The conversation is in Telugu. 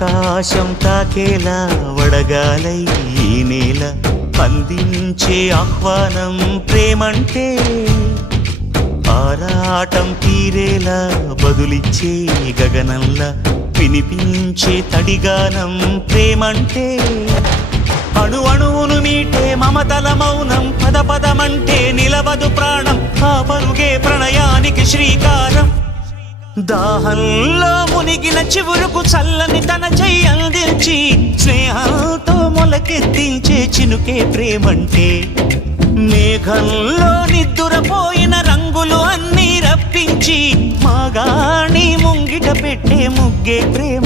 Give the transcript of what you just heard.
ఆకాశం తాకేలా వడగాలై ఈ నేల అందించే ఆహ్వానం ప్రేమంటే ఆరాటం తీరేలా బదులిచ్చే గగనంలా వినిపించే తడిగానం ప్రేమంటే అణు అణువును మీటే మమతల మౌనం పద పదమంటే నిలవదు ప్రాణం ఆ పరుగే ప్రణయానికి శ్రీకారం దాహంలో మునిగిన చివురుకు చల్లని తన చెయ్యి అందించి స్నేహంతో మొలకెత్తించే చినుకే ప్రేమంటే మేఘంలో నిద్దురపోయిన రంగులు అన్నీ రప్పించి మాగాణి ముంగిట పెట్టే ముగ్గే ప్రేమ